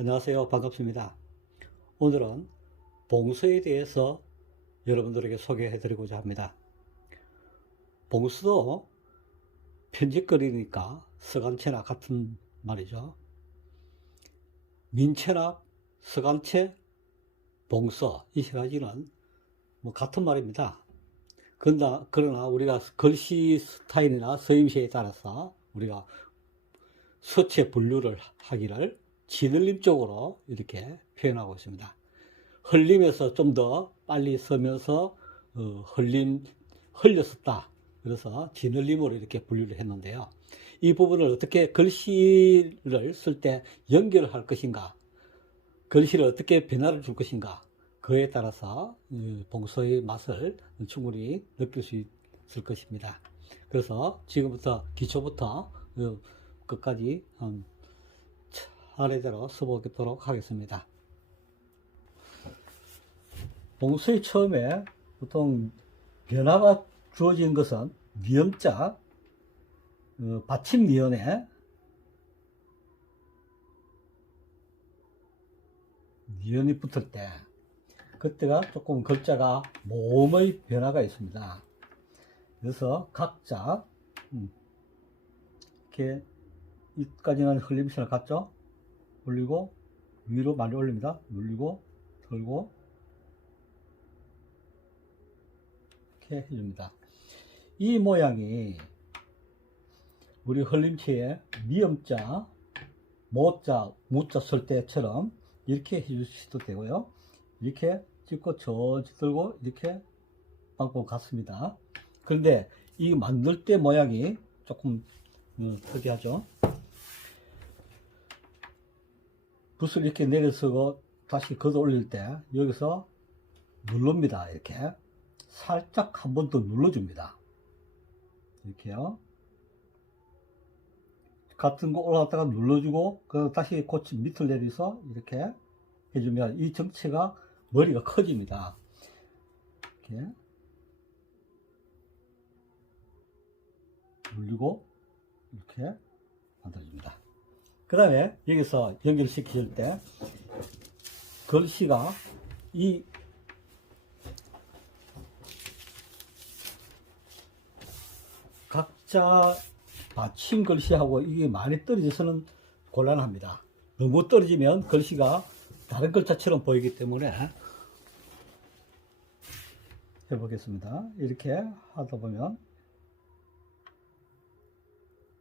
안녕하세요. 반갑습니다. 오늘은 봉수에 대해서 여러분들에게 소개해 드리고자 합니다. 봉수도 편집거리니까 서간체나 같은 말이죠. 민체나 서간체, 봉서 이 세 가지는 같은 말입니다. 그러나 우리가 글씨 스타일이나 서임시에 따라서 우리가 서체 분류를 하기를 지늘림 쪽으로 이렇게 표현하고 있습니다. 흘림에서 좀 더 빨리 서면서 흘려 썼다. 그래서 지늘림으로 이렇게 분류를 했는데요. 이 부분을 어떻게 글씨를 쓸 때 연결할 것인가, 글씨를 어떻게 변화를 줄 것인가, 그에 따라서 봉서의 맛을 충분히 느낄 수 있을 것입니다. 그래서 지금부터 기초부터 끝까지 차례대로 써보도록 하겠습니다. 봉서의 처음에 보통 변화가 주어진 것은 니은자, 받침 니은에 니은이 붙을 때 그때가 조금 글자가 모음의 변화가 있습니다. 그래서 각자 이렇게 이까지는 흘림신을 갔죠. 올리고 위로 많이 올립니다. 눌리고 들고 이렇게 해줍니다. 이 모양이 우리 흘림체에 미음자, 모자, 무자 쓸 때처럼 이렇게 해주셔도 되고요. 이렇게 찍고 저지 들고 이렇게 방법 같습니다. 그런데 이 만들 때 모양이 조금 특이하죠. 붓을 이렇게 내려서고 다시 걷어 올릴 때 여기서 누릅니다. 이렇게 살짝 한 번 더 눌러줍니다. 이렇게요. 같은 거 올라갔다가 눌러주고 다시 고치 밑을 내려서 이렇게 해주면 이 정체가 머리가 커집니다. 이렇게 눌리고 이렇게 만들어줍니다. 그 다음에 여기서 연결시킬 때 글씨가 이 각자 받침 글씨하고 이게 많이 떨어져서는 곤란합니다. 너무 떨어지면 글씨가 다른 글자처럼 보이기 때문에 해보겠습니다. 이렇게 하다 보면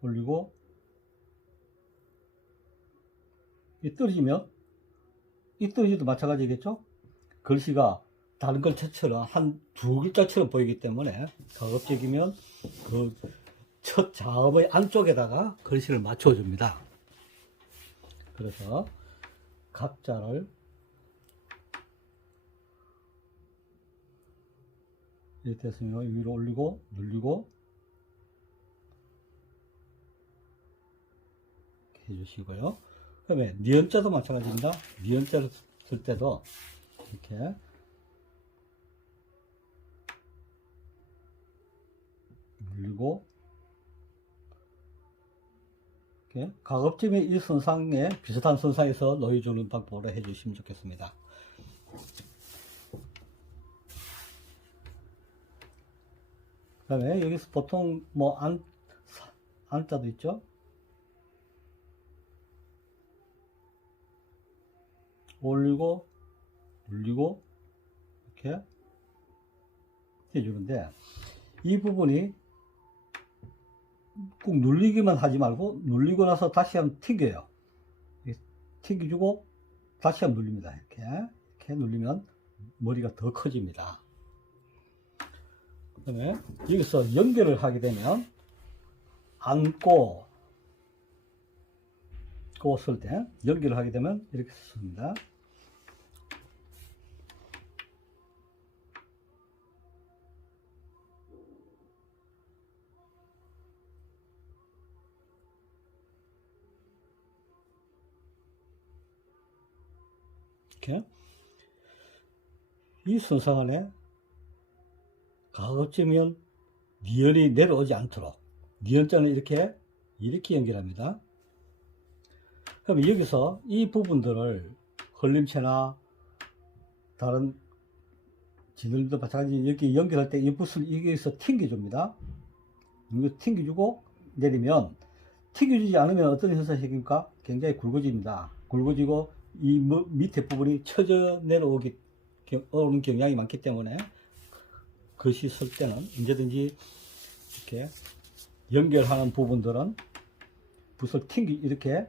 올리고 이 떨어지면 이 떨어지도 마찬가지겠죠. 글씨가 다른 글자처럼 한 두 글자처럼 보이기 때문에 가급적이면 그 첫 자음의 안쪽에다가 글씨를 맞춰줍니다. 그래서 각자를 이렇게 됐으면 위로 올리고 눌리고 이렇게 해주시고요. 그 다음에 니은자도 마찬가지입니다. 니은자를 쓸 때도 이렇게 눌리고 이렇게 가급적이면 이 선상에 비슷한 선상에서 놓여주는 방법으로 해주시면 좋겠습니다. 그 다음에 여기서 보통 안자도 있죠. 올리고 눌리고 이렇게 해주는데 이 부분이 꼭 눌리기만 하지 말고 눌리고 나서 다시 한번 튕겨요. 튕겨주고 다시 한번 눌립니다. 이렇게 눌리면 머리가 더 커집니다. 그 다음에 여기서 연결을 하게 되면 안고 쓸 때 연결을 하게 되면 이렇게 씁니다. 이렇게 이 선상 안에 가급적이면 니은이 내려오지 않도록 니은자는 이렇게 연결합니다. 그럼 여기서 이 부분들을 흘림체나 다른 지들도 마찬가지 여기 연결할 때 이 붓을 여기서 튕겨줍니다. 이거 튕겨주고 내리면, 튕겨주지 않으면 어떤 현상이 생깁니까? 굉장히 굵어집니다. 굵어지고 이 밑에 부분이 처져 내려오는 경향이 많기 때문에 글씨 쓸 때는 언제든지 이렇게 연결하는 부분들은 붓을 이렇게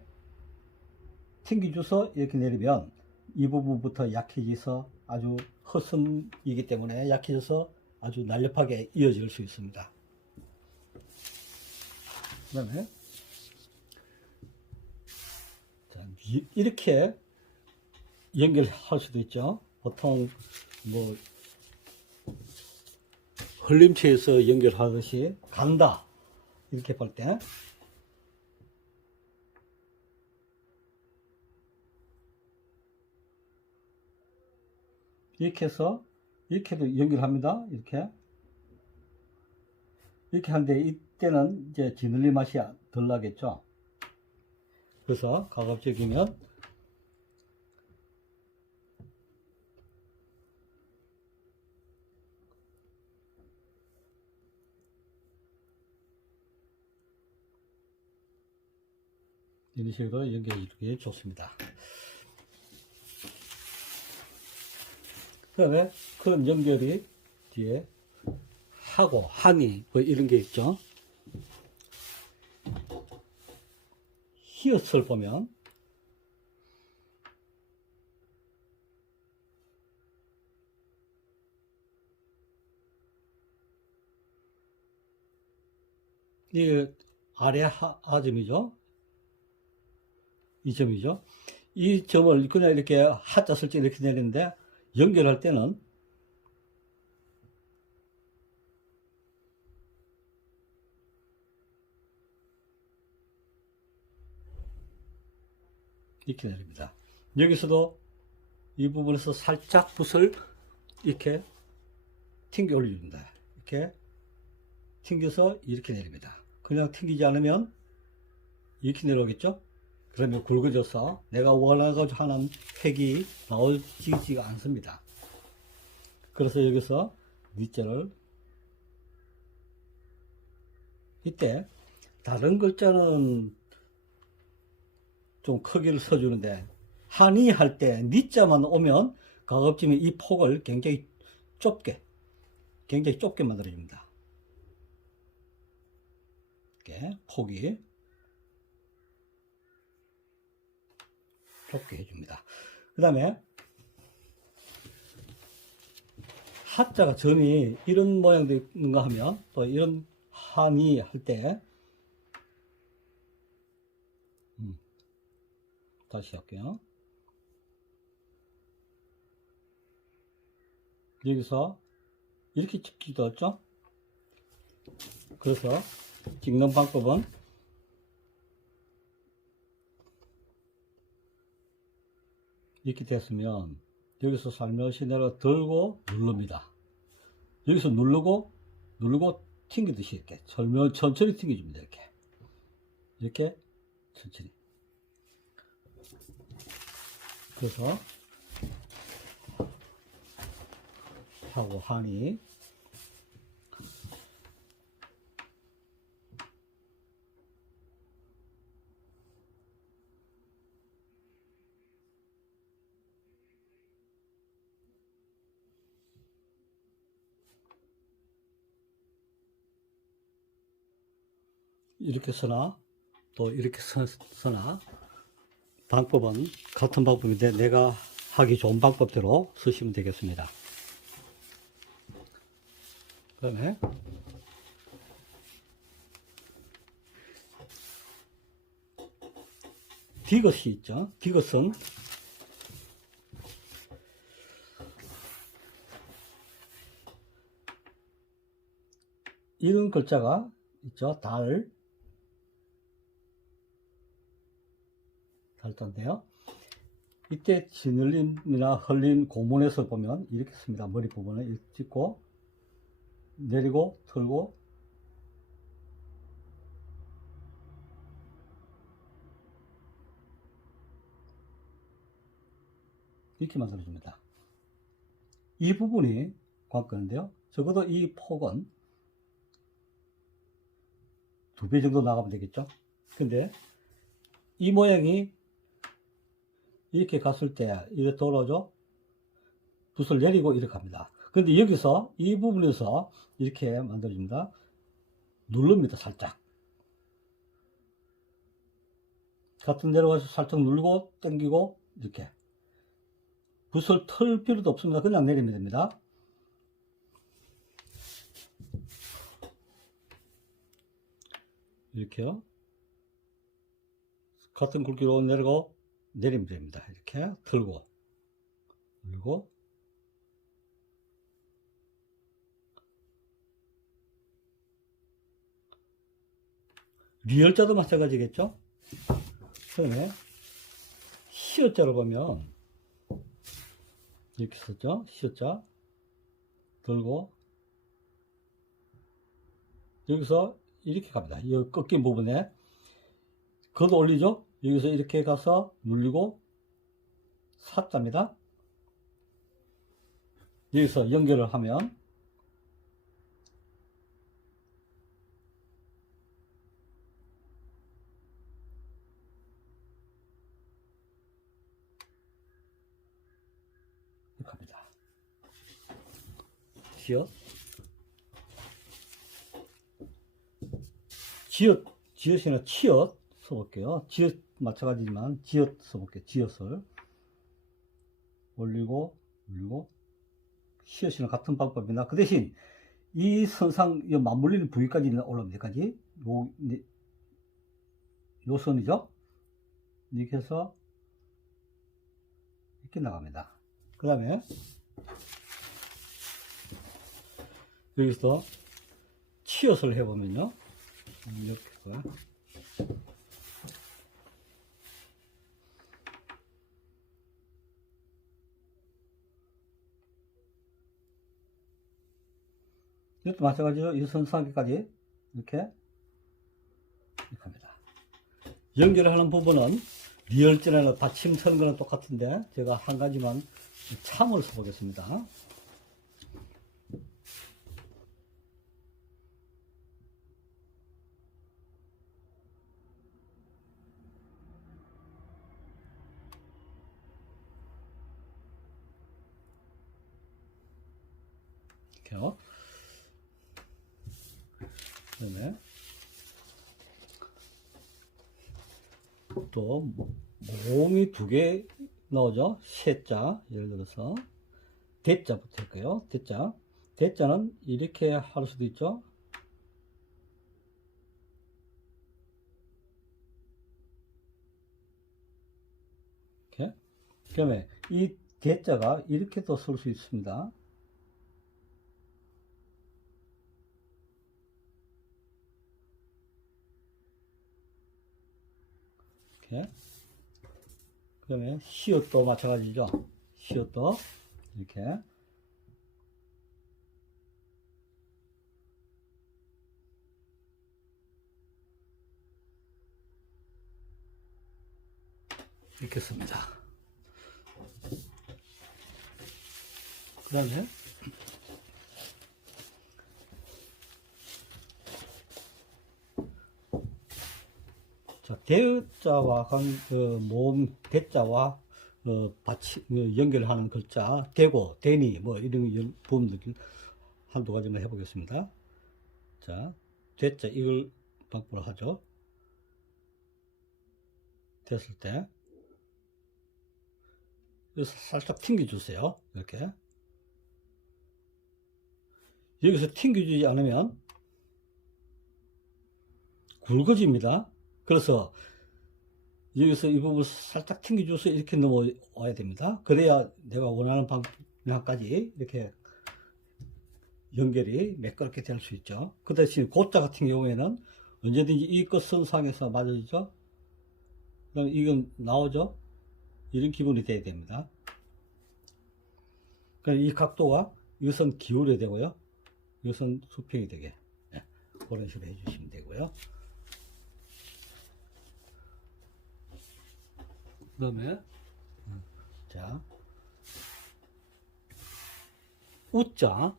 튕겨줘서 이렇게 내리면 이 부분부터 약해져서 아주 허선이기 때문에 약해져서 아주 날렵하게 이어질 수 있습니다. 그 다음에 이렇게 연결할 수도 있죠. 보통 뭐 흘림체에서 연결하듯이 간다 이렇게 볼 때 이렇게 해서 이렇게도 연결합니다. 이렇게 하는데 이때는 이제 지눌림 맛이 덜 나겠죠. 그래서 가급적이면 이런 식으로 연결해주기 좋습니다. 그 다음에 그런 연결이 뒤에 하고 한이 뭐 이런 게 있죠. 히읗을 보면 이 아래 하점이죠. 이 점이죠. 이 점을 그냥 이렇게 하자 쓸지 이렇게 내리는데 연결할 때는 이렇게 내립니다. 여기서도 이 부분에서 살짝 붓을 이렇게 튕겨 올립니다. 이렇게 튕겨서 이렇게 내립니다. 그냥 튕기지 않으면 이렇게 내려오겠죠? 그러면 굵어져서 내가 원하고 하는 획이 나오지가 않습니다. 그래서 여기서 밑자를 이때 다른 글자는 좀 크기를 써주는데 한이 할 때 니자만 오면 가급적이면 이 폭을 굉장히 좁게 만들어줍니다. 이렇게 폭이 좁게 해줍니다. 그 다음에 하자가 점이 이런 모양도 있는가 하면 또 이런 한이 할 때 다시 할게요. 여기서 이렇게 찍기도 했죠. 그래서 찍는 방법은 이렇게 됐으면 여기서 살며시 내려 들고 누릅니다. 여기서 누르고 튕기듯이 이렇게 천천히 튕겨줍니다. 이렇게 천천히. 그래서 하고 한이 이렇게 쓰나 또 이렇게 쓰나 방법은 같은 방법인데 내가 하기 좋은 방법대로 쓰시면 되겠습니다. 그 다음에 디귿이 있죠. 디귿은 이런 글자가 있죠. 달자인데요. 이때 지눌림이나 흘림 고문에서 보면 이렇게 씁니다. 머리 부분을 이렇게 찍고 내리고 틀고 이렇게 만들어줍니다. 이 부분이 관건인데요. 적어도 이 폭은 2배 정도 나가면 되겠죠. 근데 이 모양이 이렇게 갔을 때 이렇게 돌아오죠. 붓을 내리고 이렇게 갑니다. 근데 여기서 이 부분에서 이렇게 만들어줍니다. 누릅니다. 살짝 같은 데로 가서 살짝 누르고 당기고 이렇게 붓을 털 필요도 없습니다. 그냥 내리면 됩니다. 이렇게요. 같은 굵기로 내리고 내리면 됩니다. 이렇게 들고 누르고 리을자도 마찬가지겠죠. 처음에 시어자로 보면 이렇게 썼죠. 시어자 들고 여기서 이렇게 갑니다. 이 꺾인 부분에 걷어 올리죠. 여기서 이렇게 가서 눌리고 사자입니다. 여기서 연결을 하면 이렇게 합니다. 지읒이나 치읓 써볼게요. 지읒 마찬가지지만 지읒 써볼게요. 지읒을 올리고 눌리고 시읒이나 같은 방법입니다. 그 대신 이 선상 맞물리는 부위까지 올라옵니다. 여기까지 요 선이죠. 이렇게 해서 이렇게 나갑니다. 그 다음에 여기서 치읓을 해보면요. 이렇게 해서요. 이것도 마찬가지로 이 선상에까지 이렇게 합니다. 연결하는 부분은 리얼전이나 받침 서는 거는 똑같은데 제가 한 가지만 참을 써보겠습니다. 이렇게요. 그다음에 또 모음이 2개 나오죠. 세자 예를 들어서 대자부터 할까요? 대자는 이렇게 할 수도 있죠. 이렇게. 그다음에 이 대자가 이렇게도 쓸 수 있습니다. 이렇게. 그다음에 시옷도 마찬가지죠. 시옷도 이렇게. 이렇게 씁니다. 그 다음에 대자와 모음 대자와 받침 연결하는 글자 대고 대니 뭐 이런 부분들 한두 가지만 해보겠습니다. 자, 대자 이걸 방법으로 하죠. 됐을 때 여기서 살짝 튕겨주세요. 이렇게 여기서 튕겨주지 않으면 굵어집니다. 그래서 여기서 이 부분 살짝 튕겨줘서 이렇게 넘어와야 됩니다. 그래야 내가 원하는 방향까지 이렇게 연결이 매끄럽게 될 수 있죠. 그 대신 고자 같은 경우에는 언제든지 이 끝선상에서 맞아지죠. 그럼 이건 나오죠. 이런 기분이 돼야 됩니다. 그러니까 이 각도가 이것은 기울여야 되고요. 이것은 수평이 되게 그런 식으로 해주시면 되고요. 그 다음에 자 우자,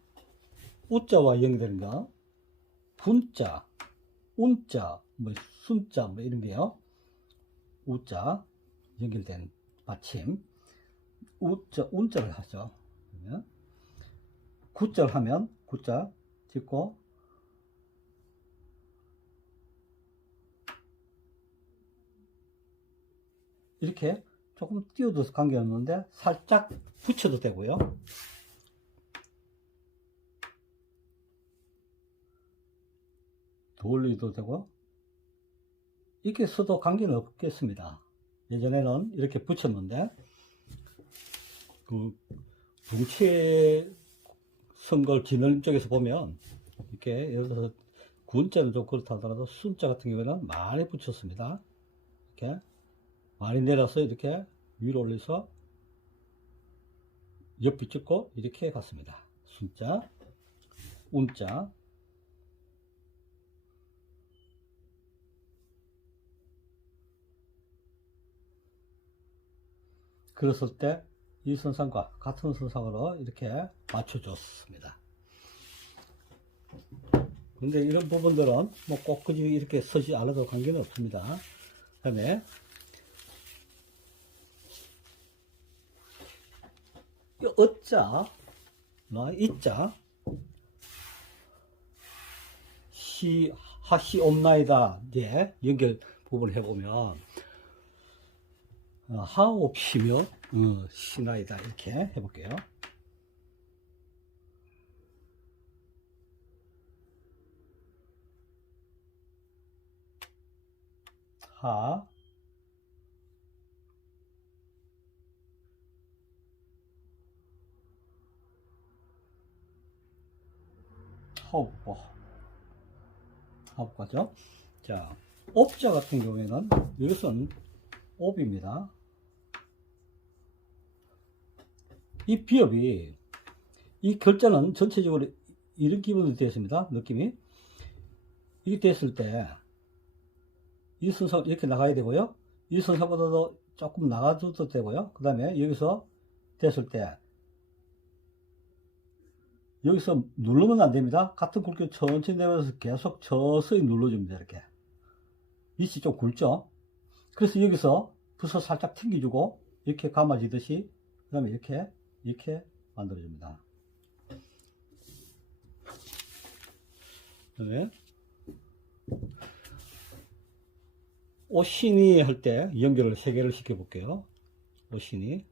우자와 연결되는 거, 분자, 운자, 뭐 순자, 뭐 이런 게요. 우자, 연결된 받침. 우자, 운자를 하죠. 그러면 구자를 하면, 구자 짓고, 이렇게 조금 띄워도 관계없는데, 살짝 붙여도 되고요. 더 올리도 되고, 이렇게 써도 관계는 없겠습니다. 예전에는 이렇게 붙였는데, 그 붕치에 선걸 진을 쪽에서 보면 이렇게 예를 들어서 군자는 좀 그렇다 하더라도 순자 같은 경우에는 많이 붙였습니다. 이렇게 많이 내려서 이렇게 위로 올려서 옆이 찍고 이렇게 갔습니다. 순자, 운자. 그랬을 때 이 선상과 같은 선상으로 이렇게 맞춰줬습니다. 근데 이런 부분들은 뭐 꼭 굳이 이렇게 서지 않아도 관계는 없습니다. 그 다음에 이 어자, 이자, 하시옵나이다. 예, 연결 부분을 해보면 하옵시며 시나이다 이렇게 해볼게요. 하 하옵고 하옵과죠. 자, 옵자 같은 경우에는 이것은 옵입니다. 이 비읍이 이 글자는 전체적으로 이런 기분으로 되어 있습니다. 느낌이 이게 됐을 때 이 순서 이렇게 나가야 되고요. 이 순서보다도 조금 나가줘도 되고요. 그 다음에 여기서 됐을 때 여기서 누르면 안 됩니다. 같은 굵기 천천히 내면서 계속 서서히 눌러줍니다. 이렇게 위치 좀 굵죠. 그래서 여기서 붓을 살짝 튕겨주고 이렇게 감아지듯이 그 다음에 이렇게 만들어줍니다. 그다음에 오시니 할 때 연결을 3개를 시켜 볼게요. 오시니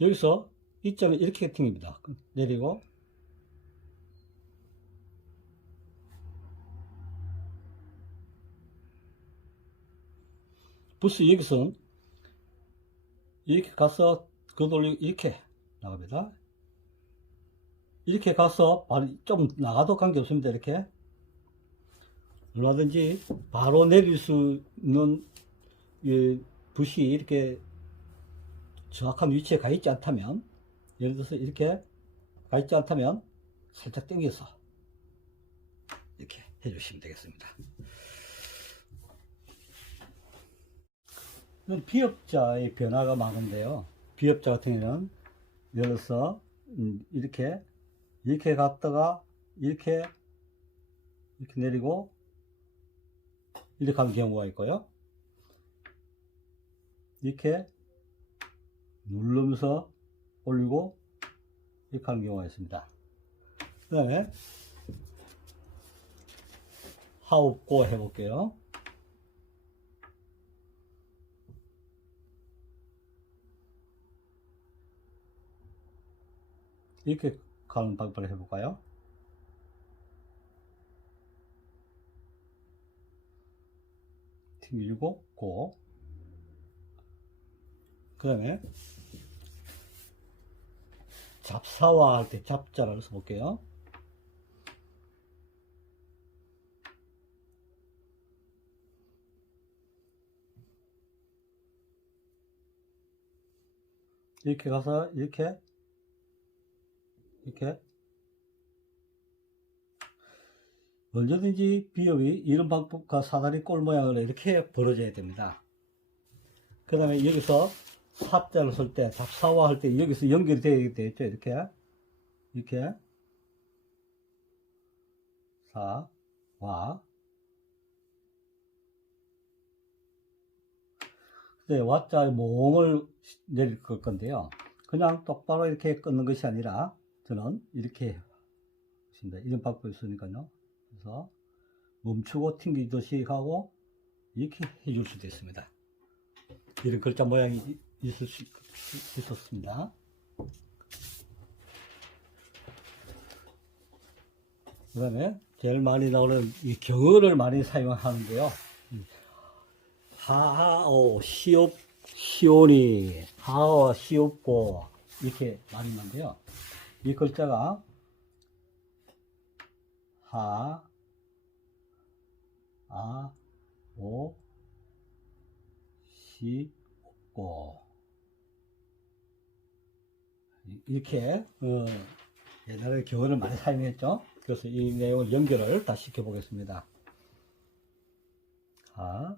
여기서 이점이 이렇게 튕깁니다. 내리고 부스 여기서 이렇게 가서 걷어올리고 이렇게 나갑니다. 이렇게 가서 좀 나가도 관계없습니다. 이렇게 얼마든지 바로 내릴 수 있는 붓이 이렇게 정확한 위치에 가 있지 않다면, 예를 들어서 이렇게 가 있지 않다면 살짝 당겨서 이렇게 해주시면 되겠습니다. 비읍자의 변화가 많은데요. 비읍자 같은 경우는 예를 들어서 이렇게 갔다가 이렇게 내리고 이렇게 가는 경우가 있고요. 이렇게 누르면서 올리고 이렇게 하는 경우가 있습니다. 그 다음에 하옵고 해볼게요. 이렇게 가는 방법을 해볼까요? 튕기고 고. 그 다음에 잡사와 할 때 잡자를 써볼게요. 이렇게 가서 이렇게 언제든지 비읍이 이런 방법과 사다리 꼴 모양으로 이렇게 벌어져야 됩니다. 그 다음에 여기서 사자를 쓸 때, 잡사와 할 때 여기서 연결이 되겠죠. 이렇게 사, 와. 네, 와자의 몽을 내릴 건데요. 그냥 똑바로 이렇게 끊는 것이 아니라 저는 이렇게 있습니다. 이런 방법이 있으니까요. 그래서 멈추고 튕기듯이 하고 이렇게 해줄 수도 있습니다. 이런 글자 모양이 있었습니다. 그 다음에 제일 많이 나오는 이 경어를 많이 사용하는데요. 하오, 시오니, 하와 시옵고, 이렇게 많이 있는데요. 이 글자가 하, 아, 오, 시, 고. 이렇게, 옛날에 경어를 많이 사용했죠. 그래서 이 내용을 연결을 다시 시켜보겠습니다. 하,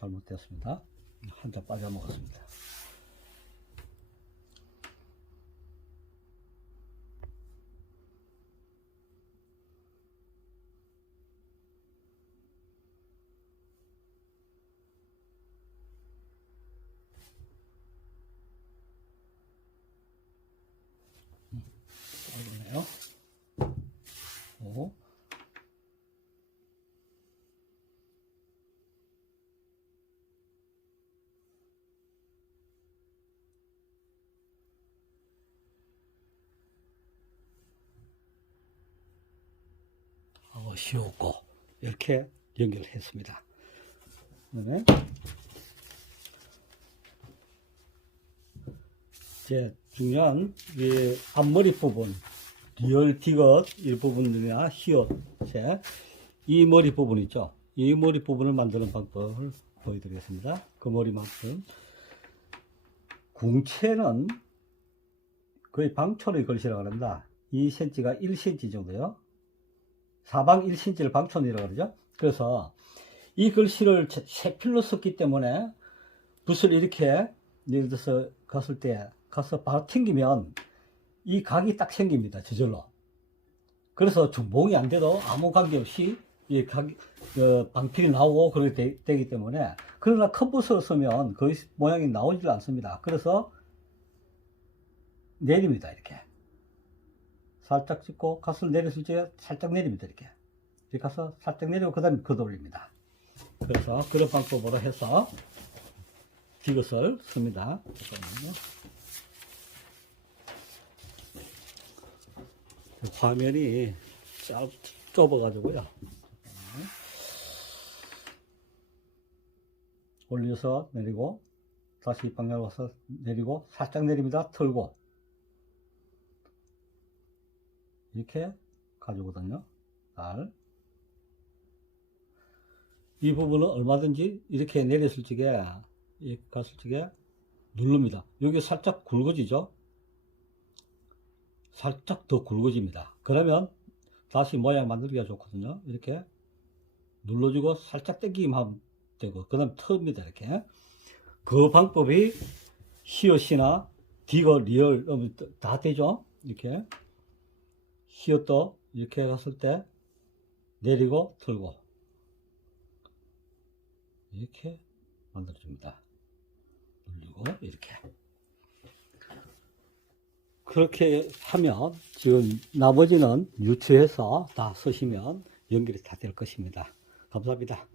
잘못되었습니다. 한자 빠져먹었습니다. 빠졌네요. 오. 쉬웠고 이렇게 연결했습니다. 그다음에 이제 중요한 이 앞머리 부분, 리얼 디귿 이 부분이나 히읗, 이 머리 부분 있죠. 이 머리 부분을 만드는 방법을 보여드리겠습니다. 그 머리만큼 궁체는 거의 방촌의 글씨라고 합니다. 2cm가 1cm 정도요. 사방 1cm를 방촌이라고 그러죠. 그래서 이 글씨를 세 필로 썼기 때문에 붓을 이렇게 예를 들어서 갔을 때 가서 바로 튕기면 이 각이 딱 생깁니다. 저절로. 그래서 중봉이 안 돼도 아무 관계없이 이 방필이 나오고 그렇게 되기 때문에, 그러나 큰 붓을 쓰면 거의 모양이 나오질 않습니다. 그래서 내립니다. 이렇게 살짝 찍고 가스를 내렸을 때 살짝 내립니다. 이렇게 가서 살짝 내리고 그 다음에 걷어올립니다. 그래서 그런 방법으로 해서 디귿을 씁니다. 잠깐만요. 화면이 좁아가지고요. 올려서 내리고 다시 방향으로 와서 내리고 살짝 내립니다. 털고 이렇게 가져오거든요. 이 부분은 얼마든지 이렇게 내렸을 적에, 갔을 적에 누릅니다. 여기 살짝 굵어지죠. 살짝 더 굵어집니다. 그러면 다시 모양 만들기가 좋거든요. 이렇게 눌러주고 살짝 당기기만 하면 되고, 그 다음 텄습니다. 이렇게. 그 방법이 히읗이나 디귿, 리얼 다 되죠. 이렇게 히읗도 이렇게 갔을 때 내리고 틀고 이렇게 만들어줍니다. 눌리고 이렇게. 그렇게 하면 지금 나머지는 유추해서 다 쓰시면 연결이 다 될 것입니다. 감사합니다.